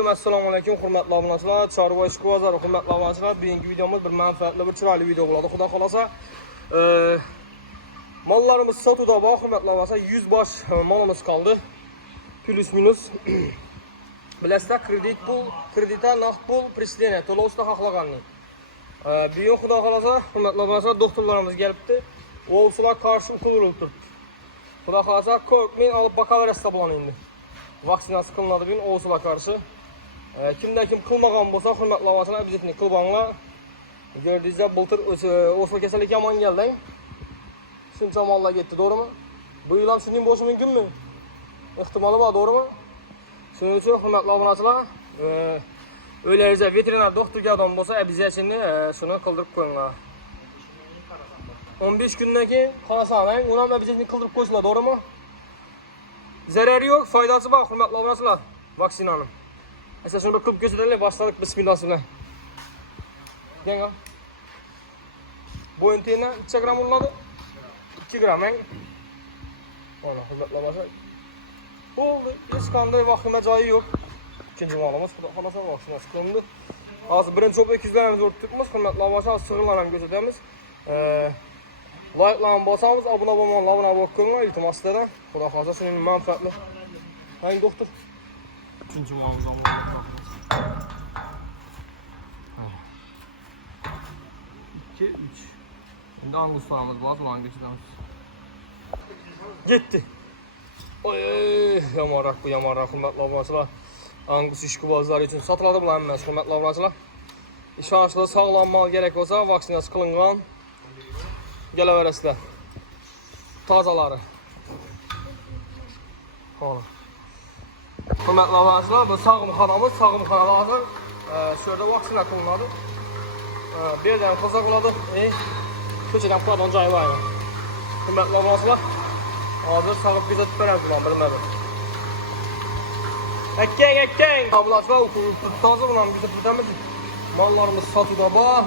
assalomu alaykum, hurmatli obunachilar, Chorvoy Shkvazar, hurmatli obunachilar. Bugungi videomuz bir manfaatli, bir chiroyli video bo'ladi. Xudo xolasa, mollarimiz sotuvda bor, hurmatli obunachilar. 100 bosh molimiz qoldi. Plus minus. Bilasizlar, kredit pul, kreditda naqd pul, pristeniya, to'lovda xohlaganlik. Bugun xudo xolasa, hurmatli obunachilar, doktorlarimiz kelibdi. O'slar qarshi ukol urib Xudo xolasa, korkmang, olib bakaverasizlar bularni endi. Vaksinasi qilinadi bugun o'slar qarshi. Kimda kim qilmagan bo'lsa, hurmatli obunachilar, обязательно qilbanglar. Gördingizlar, bultir o'sma kasallik yomon keldi. Shuncha mollar ketdi, to'g'rimi? Bu yil ham shunday bo'lishi mumkinmi? Ehtimoli bor, to'g'rimi? Shuning uchun hurmatli obunachilar, o'ylaringizda veterinar doktorga odam bo'lsa, обязательно shuni qildirib qo'yinglar. 15 kundan keyin qolasan, uni ham обязательно qildirib qo'yinglar, to'g'rimi? Zarari yo'q, foydasi bor, hurmatli obunachilar, vaksinani. Esa shuni bir qilib ko'rsataylik, boshladik, bismillah bilan. Gel. Boyun tiyini 2 gram uriladi. 2 gram. Mana hurmatli obunachilar. Bo'ldi, hech qanday vahima joyi yo'q. Ikkinchi molimiz, xudo xolasa, vaksinasi qilindi. Hozir birinchi cho'p 200larimiz o'tdikmiz, hurmatli obunachilar, sig'irlarni ham ko'rsatamiz. Like'larni bosamiz, obuna bo'lib qo'yinglar, iltimos sizlardan. Xudo xolasa, shuning manfaatli. Hang doktor. Uchinchi molimiz ham bor. 2 3. Endi anguslarimiz bor, ularni ko'rsatamiz. Getdi. Oy, yomonroq bu, yomonroq, hurmatli obunachilar. Angus ishqibozlari uchun sotiladi bular hammasi, hurmatli obunachilar. Ishonchli, sog'lom mol kerak bo'lsa, vaksinasi qilingan. Kelaverasizlar. Tozalari. Xo'p. Hurmatli obunachilar, bu sog'imxonamiz, sog'imxonada hozir shu yerda vaksina qilinadi. Bu yerda ham qiziqiladi. Ko'chadan qoladigan joyi bor. Hurmatli obunachilar, hozir sog'ib kuzatib beramiz bilan birma-bir. Akkang. Obunachilar, toza bilan kuzatib o'tamiz. Mollarimiz sotuvda bor.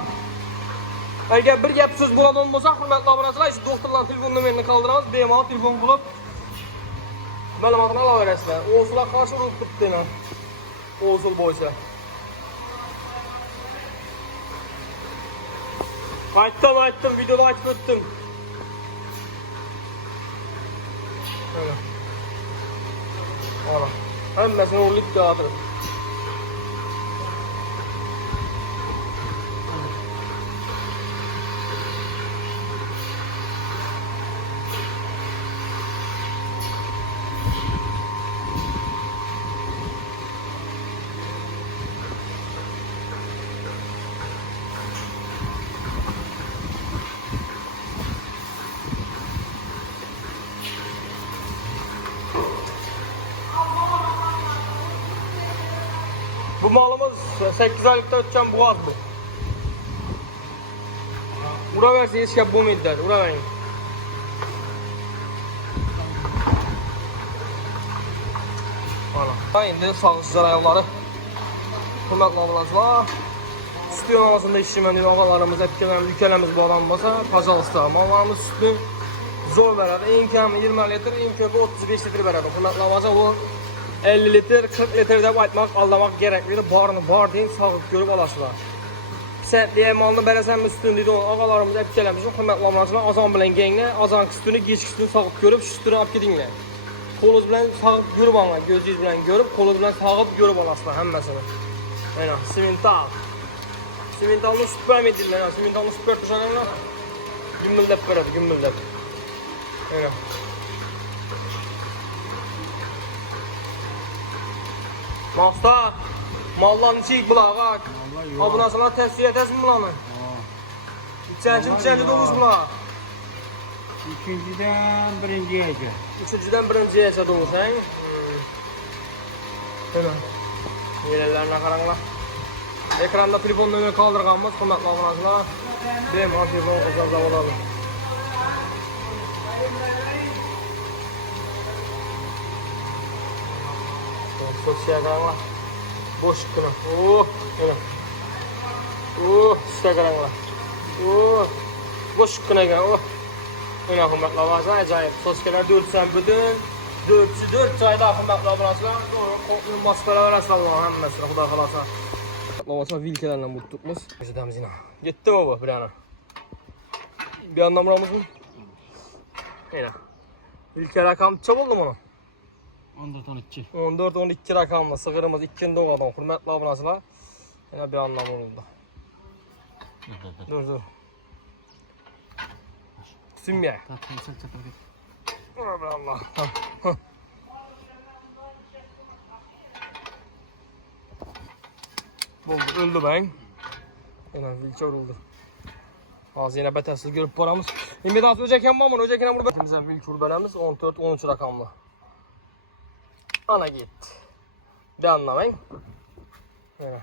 Agar bir gap so'z bo'ladigan bo'lsa, hurmatli obunachilar, shu doktorlar telefon nomerini qoldiramiz, bemalol telefon qilib ma'lumotni olaverasizlar. O'zlar qarshi urib turibdi. O'zil bo'yicha. Aytdim, videoda aytib o'tdim. Mana. Hammasini o'rlik qo'yadi. Bu malımız 8 aylıkta ötken boğaz bu. Uraversin, hiç gap bo'lmaydilar, uraverin. Mana. Endi sog'ishlar ayollari. Hurmatli obunachilar, süt yo'nalmasida ishlayman degan og'alarimiz, akalarimiz, ukalarimiz bor bo'lsa, пожалуйста, mollarimiz sütni zo'r beradi. Eng kam 20 litr, eng ko'pi 35 litr beradi. Hurmatli obunachilar, bu 50 litr, 40 litr deb aytmoq, aldamoq kerak. Buni bor deyin, sog'ib ko'rib olasizlar. Sen diye molni berasanmi sütini deydi og'alarimiz, akalarimiz, hurmatli obunachilar, azon bilan kengni, azon sütini, kechki sütini sog'ib ko'rib, shu sütini olib ketinglar. Qo'lingiz bilan sog'ib ko'rib olinglar, ko'zingiz bilan ko'rib, qo'lingiz bilan sog'ib ko'rib olasizlar hammasini. Mana, simental. Simentalni süt bermaydilar, simentalni süt berib tursanlar, gumildab beradi, gumildab. Mana. Maqsa, mallarni chek bular. Obunachilar tavsiya etasizmi bularni? Uchinchi do'z bular. Uchinchidan birinchigacha. Uchinchidan birinchigacha do'zang. Mana. Yerlarni qaranglar. Ekranda telefon nomerini qoldirganmiz, hurmatli obunachilar. Bemalol telefon qilib oladi. Sosyal karanglar. Boşlukkuna. Evet. Sosyal karanglar. Boşlukkuna gel. Hurmatli obunachilar, ajoyib. Sosyalar 400 butun. 4 joyda hurmatli obunachilar, to'g'ri masxara rasululloh hammasini xudo xolasa. Lavasa vilkalardan bu tutmuş. Ejidamiz yine. Gitti mi bu bir yana? Bir yandan buramız mı? Yine. Vilka rakamı oldu mu onu? 14-12. 14-12 rakamlı sığırımız 2. doğadan hurmatli obunachilar. Yine bir anlamı oldu. Dur. Sümye. Allah. Oldu, öldü ben. Yine vilka vuruldu. Hazır yine betersiz görüp paramız. Şimdi daha öceken var mı? Öcekine burada. Bizim vilka vurbelerimiz 14-13 rakamlı. Ana gitti. Bir anlamayın. Yine.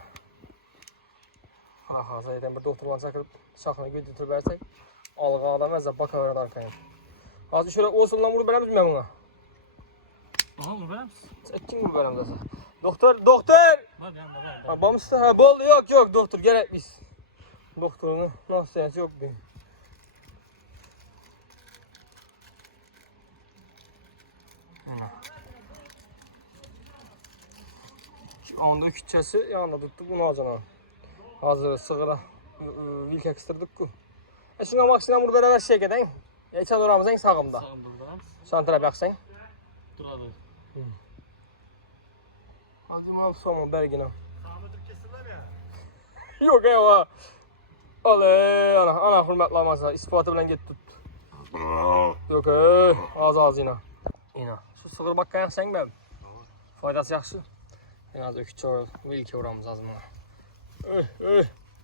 Zaten bir doktorlar çakırıp şahına götürüp versek. Algı alamaz da bakaverin arkaya. Hazır şöyle olsunlar vurbelerimiz mi buna? Aha vurbelerimiz. Etkin vurbelerimiz asa. Doktor! Var ya baba. Ha bamsta ha bol yok doktor gerek biz. Doktorunu nasıl yani yok benim. Onda küçesi yanında tuttuk bunu alacağım. Hazır sığıra vilka kıstırdık ku. Şuna maksimum bunu beraber şey edin. Geçen oramızın sağımda. Sağımda vurbelerimiz. Santra baksan. Duradı. Hadi mal somun bergine. Sağımda kesildi ya. Yok ya. Ana hürmetli amasa ispatı bilen git tut. Yok az yine. Yine. Şu sığır bakkayan sen be. Faydası yaxşı. Yine az ökü çoğur. Vilke uğramız az mı?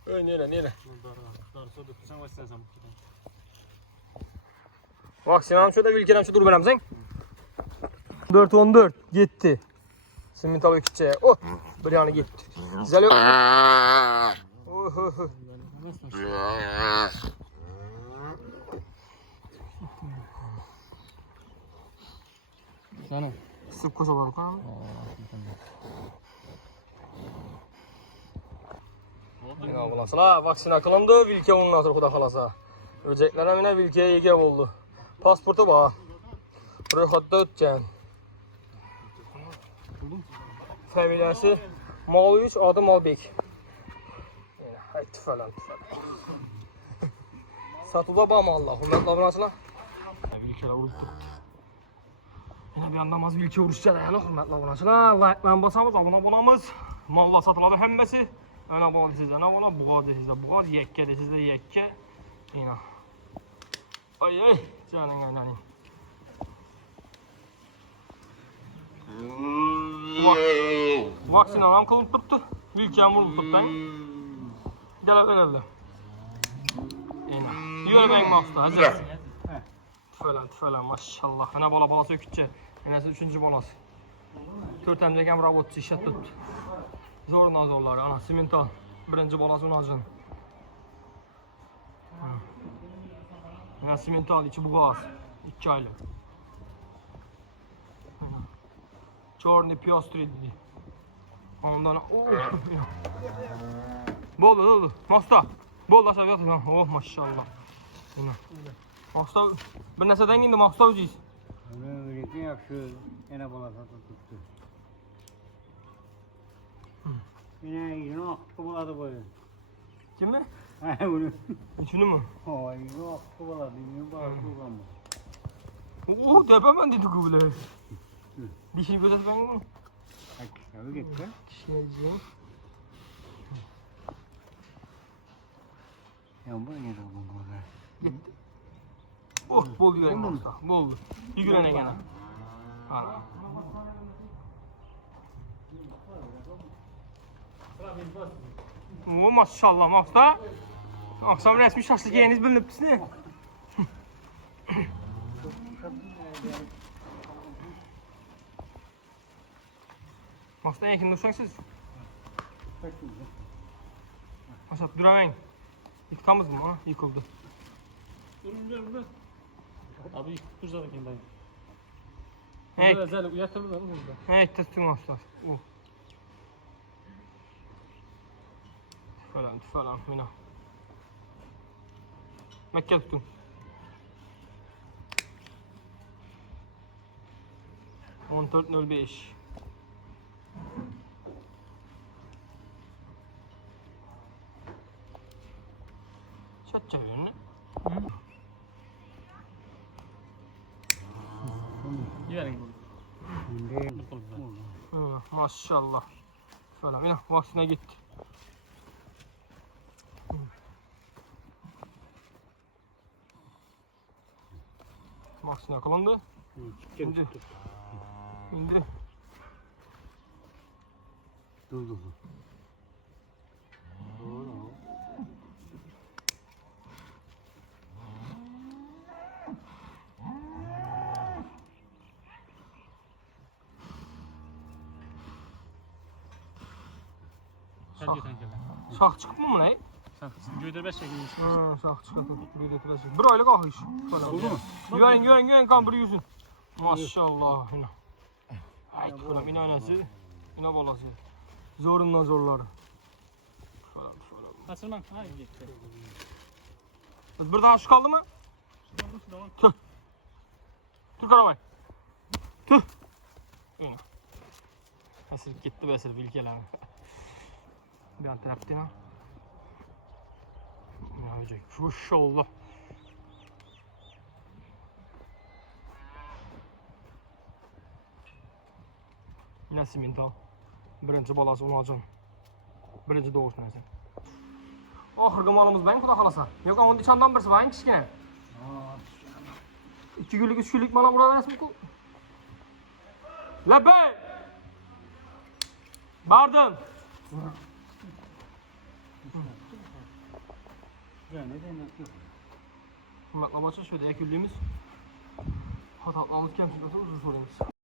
Nere? Darısı dökülsen başlayasam. Bak Sinan'ım şurada vilkenem şu dur benim sen. 4-14 gitti. Simin tabi küçüğe. Oh bir yanı gitti. Güzel yok. Sana. Sık koşa balık ha. Ya bulasıla vaksina kılındı, vilke onun nasıl kuda kalasa. Öcekler emine vilkeye ege oldu. Pasportu var. Röhatta ötken. Familiyası Malıyüç, adı Malbek. Haydi falan. Satıda bağım Allah, hürmetli abunasına. Vilkeler vurup tuttu. Yine bir anlamaz vilke vuruşca dayanır hürmetli abunasına. Like'dan basamız, abuna bulamız. Malla satıladı hemmesi. Ana bağlı sizde, ana bağlı buğa sizde, buğa yekke de sizde yekke. Yine. Ay, canın aynen. Vaksina aram kılıp tuttu. Vilken vurup tuttu. Gel. Yine. Yürü ben masta, hadi. Tüfelen maşallah. Ana balası ökütçe. Enesi 3. balası. 4 emcekam robotçu işet tuttu. Zorları ana simental. 1. balası unacın. Ana simental içi buğaz. 2 aylık. Çorni piyastri dedi. Ondan Bol. Masta. Bol aşağı yatır. Oh maşallah. Masta bir neseden indi masta ucuyuz. Onu öğretin yaxşı ene balasa tuttu. Yine aklı buladı böyle. Kim mi? Bunu. Üçünü mü? Ay yok aklı buladı. Yine balası kullanma. Tepemem dedi böyle. Dişini gözetmen mi? Abi gitti. Dişini acıyor. Ya bu ne zaman böyle? Gitti. Oh bol yüreğim masta. Bol. Yürüyene gene. Ana. Maşallah masta. Akşam resmi şaşlık yiyeniz bilinip ne? Masta yakın dursan siz. Masat duramayın. Yıkamız mı ha? Yıkıldı. Durun. Abi yıkıp dursa bakayım dayı. Hey. Özel uyatırdı da burada. Hey testin masta. Falan mina. Mekke tutun. 14.05. Çatçavını. Yivering bunu. Bunday Maşallah. Falan yine vaktine gitti. Vaktine kılındı. Şimdi. İndi. durdu. Doğru. Sen git hangi? Şah çıktı mı ne? Sen götür şekilde. Şah çıktı. Bir aylık ahış. Oldu mu? Güven kan bir yüzün. Maşallah. Yine. Ay falan yine oynası. Yine balası. Zorundan zorları. Kaçırman. Ha gitti. Bir daha şu kaldı mı? Tüh. Tüh Karabay. Tüh. Yine. Esir gitti be esir bilkelerine. Bir an taraftan ha. Ne olacak? Maşallah. Nəsimin ta. Birinci balası Unacan. Birinci doğuş nəsin. Axırqı malımız benim kuda xalasa. Yok onun içandan birisi var, kiçkine. 2 günlük, 3 günlük bana burada resmi kul. Lebey! Bardım. Ya neden yapıyor? Baklava şöyle ekürlüğümüz. Hatatlamız kemşik uzun sorumuz.